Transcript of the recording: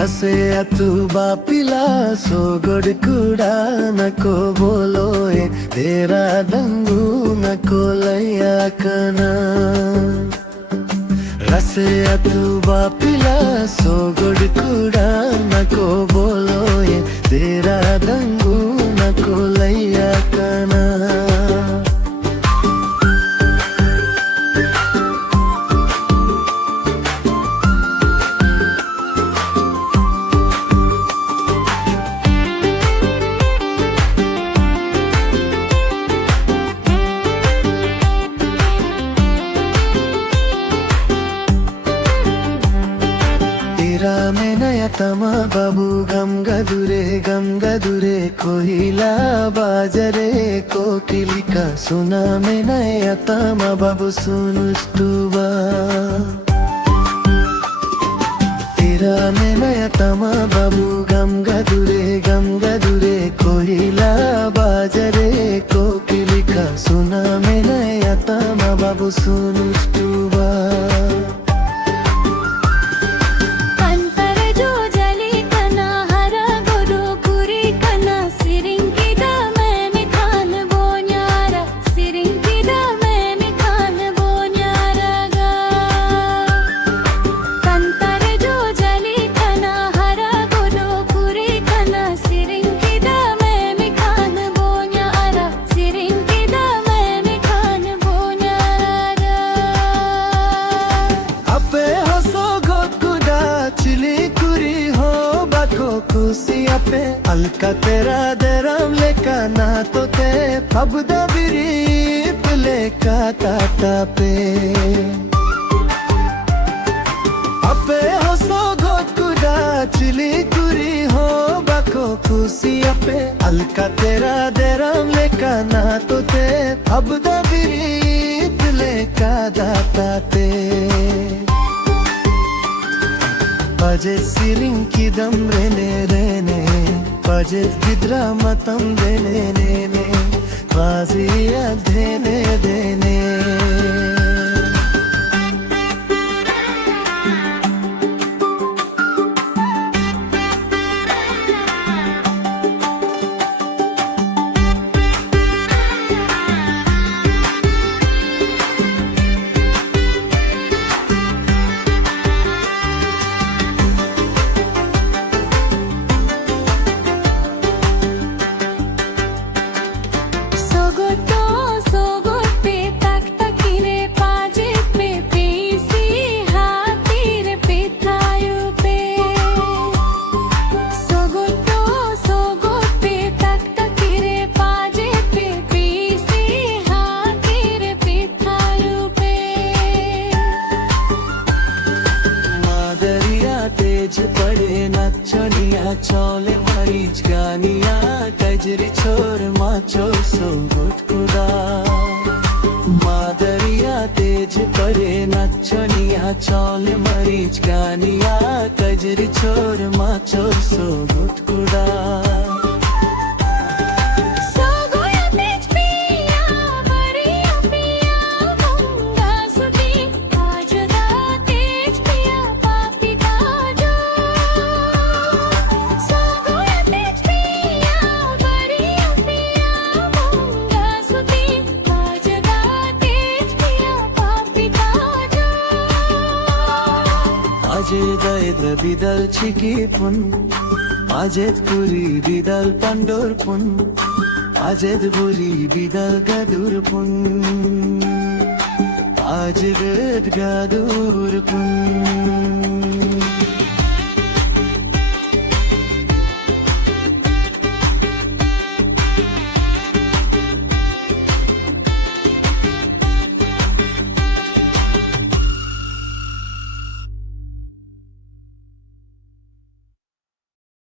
रसे अतु बापिला सोगोड कुड़ा नको बोलोए तेरा दंगू नको लया कना रसे अतु बापिला सोगोड कुड़ा नको बोलोए तेरा दंगू नको लया कना में नया तमा बाबू गम गदुरे कोहिला बाजरे कोकिलिका सुना में नया तमा बाबू सुनुष्टुबा तेरा में नया तमा बाबू गम गदुरे कोहिला बाजरे कोकिलिका सुना में नया तमा बाबू सुनुष्टुबा पे अलका तेरा देराम लेका ना तो ते फबदा बिरीप लेका ताता पे अपे हो सो गोकुड़ा चिली कुरी हो बको खुशी अपे अलका तेरा देराम लेका ना तो ते फबदा बिरीप लेका दाता ते बजे सिरिंग की दम रेने बजे गिद्रा मतम देने बाजिया देने पड़े नचनिया चौले मरीच गानिया कजरी छोर माचो सो गुटकुड़ा मादरिया तेज पड़े नचनिया चौले मरीच गानिया कजरी छोर माचो सो गुटकुड़ा बिदल छिकी पुन आजेद पुरी बिदल पंडोर पुन आजेद बुरी बिदल गदुर पुन आजेद गदुर पुन